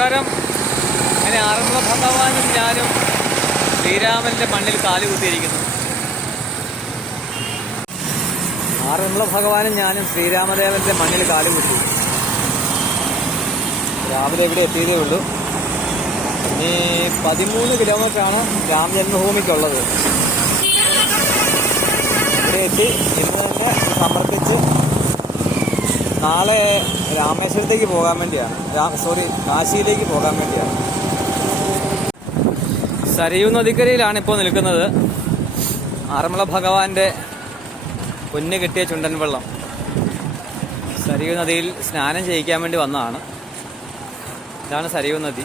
നമസ്കാരം അങ്ങനെ ആറന്മുള ഭഗവാനും ഞാനും ശ്രീരാമന്റെ മണ്ണിൽ കാലുകുത്തിയിരിക്കുന്നു ആറന്മുള ഭഗവാനും ഞാനും ശ്രീരാമദേവന്റെ മണ്ണിൽ കാലുകുത്തി രാവിലെ ഇവിടെ എത്തിയതേ ഉള്ളൂ. ഇനി പതിമൂന്ന് കിലോമീറ്ററാണ് രാമജന്മഭൂമിക്കുള്ളത് ഇവിടെ എത്തി ഇന്ന് തന്നെ സമർപ്പിച്ച് നാളെ രാമേശ്വരത്തേക്ക് പോകാൻ വേണ്ടിയാണ്. സോറി കാശിയിലേക്ക് പോകാൻ വേണ്ടിയാണ്. സരയൂ നദിക്കരയിലാണ് ഇപ്പോൾ നിൽക്കുന്നത്. ആറന്മുള ഭഗവാന്റെ പൊന്ന് കിട്ടിയ ചുണ്ടൻ വെള്ളം. സരയൂ നദിയിൽ സ്നാനം ചെയ്യിക്കാൻ വേണ്ടി വന്നതാണ്. ഇതാണ് സരയൂ നദി.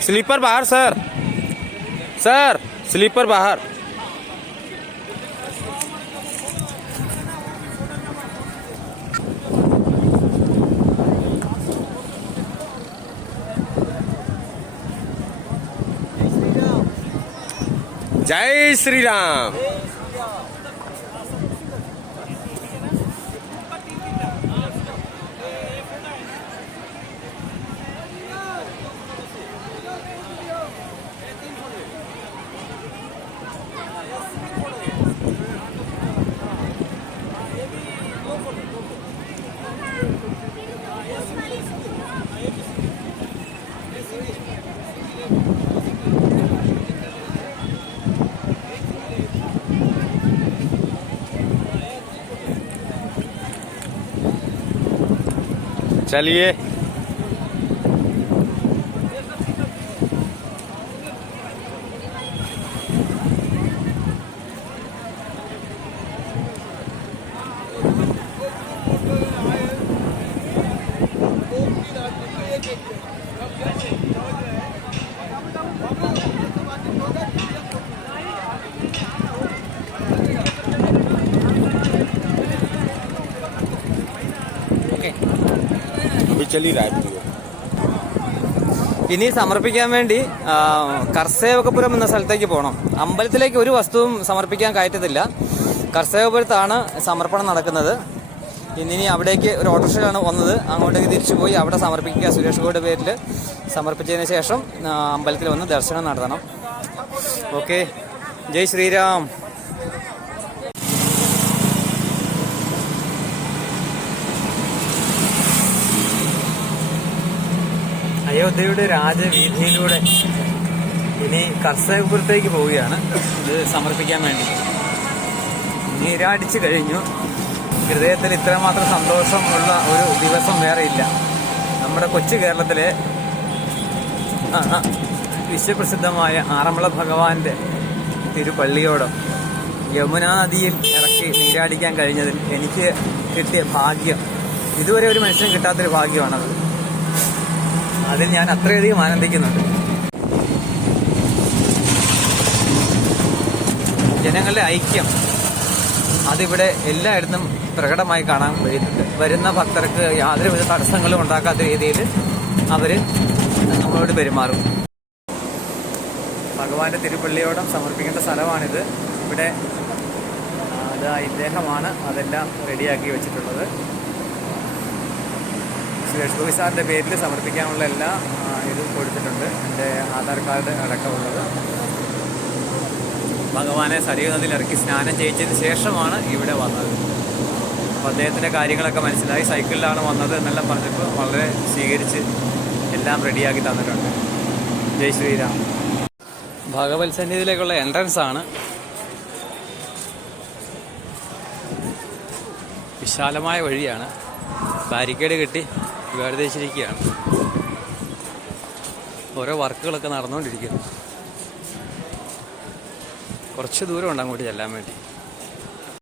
स्लीपर बाहर सर। सर स्लीपर बाहर। जय श्री राम। चलिए चल ही रहा है वीडियो ഇനി സമർപ്പിക്കാൻ വേണ്ടി ആ, കർസേവകപുരം എന്ന സ്ഥലത്തേക്ക് പോകണം അമ്പലത്തിലേക്ക് ഒരു വസ്തുവും സമർപ്പിക്കാൻ കയറ്റത്തില്ല കർസേവപുരത്താണ് സമർപ്പണം നടക്കുന്നത് ഇനി അവിടേക്ക് ഒരു ഓട്ടോറിക്ഷയിലാണ് വന്നത് അങ്ങോട്ടേക്ക് തിരിച്ചു പോയി അവിടെ സമർപ്പിക്കുക സുരേഷ് ഗോയുടെ പേരിൽ സമർപ്പിച്ചതിന് ശേഷം ആ, അമ്പലത്തിൽ വന്ന് ദർശനം നടത്തണം ഓക്കെ ജയ് ശ്രീരാം അയോധ്യയുടെ രാജവീഥിയിലൂടെ ഇനി കർഷകപുരത്തേക്ക് പോവുകയാണ്. ഇത് സമർപ്പിക്കാൻ വേണ്ടി. നീരാടിച്ചു കഴിഞ്ഞു. ഹൃദയത്തിൽ ഇത്രമാത്രം സന്തോഷമുള്ള ഒരു ദിവസം വേറെ ഇല്ല. നമ്മുടെ കൊച്ചു കേരളത്തിലെ വിശ്വപ്രസിദ്ധമായ ആറന്മുള ഭഗവാന്റെ തിരുപ്പള്ളിയോടം യമുനാ നദിയിൽ ഇറക്കി നീരാടിക്കാൻ കഴിഞ്ഞതിൽ എനിക്ക് കിട്ടിയ ഭാഗ്യം. ഇതുവരെ ഒരു മനുഷ്യന് കിട്ടാത്തൊരു ഭാഗ്യമാണത്. അതിൽ ഞാൻ അത്രയധികം ആനന്ദിക്കുന്നുണ്ട്. ജനങ്ങളുടെ ഐക്യം അതിവിടെ എല്ലായിടത്തും പ്രകടമായി കാണാൻ കഴിയുന്നുണ്ട്. വരുന്ന ഭക്തർക്ക് യാതൊരുവിധ തടസ്സങ്ങളും ഉണ്ടാക്കാത്ത രീതിയിൽ അവർ നമ്മളോട് പെരുമാറും. ഭഗവാന്റെ തിരുപ്പള്ളിയോടം സമർപ്പിക്കേണ്ട സ്ഥലമാണിത്. ഇവിടെ അത് ഇദ്ദേഹമാണ് അതെല്ലാം റെഡിയാക്കി വെച്ചിട്ടുള്ളത്. ഗോപി സാറിന്റെ പേരിൽ സമർപ്പിക്കാനുള്ള എല്ലാ ഇതും കൊടുത്തിട്ടുണ്ട്. എന്റെ ആധാർ കാർഡ് അടക്കമുള്ളത്. ഭഗവാനെ സരയൂ നദിയിൽ ഇറക്കി സ്നാനം ചെയ്യിച്ചതിന് ശേഷമാണ് ഇവിടെ വന്നത്. അപ്പോൾ അദ്ദേഹത്തിന്റെ കാര്യങ്ങളൊക്കെ മനസ്സിലായി. സൈക്കിളിലാണ് വന്നത് എന്നെല്ലാം പറഞ്ഞപ്പോൾ വളരെ സ്വീകരിച്ച് എല്ലാം റെഡിയാക്കി തന്നിട്ടുണ്ട്. ജയ് ശ്രീരാം. ഭഗവത് സന്നിധിയിലേക്കുള്ള എൻട്രൻസ് ആണ്. വിശാലമായ വഴിയാണ്. ബാരിക്കേഡ് കെട്ടി വേർതിരിച്ചിരിക്കുകയാണ്. ഓരോ വർക്കുകളൊക്കെ നടന്നുകൊണ്ടിരിക്കുന്നു. കുറച്ച് ദൂരമുണ്ട് അങ്ങോട്ട് ചെല്ലാൻ വേണ്ടി.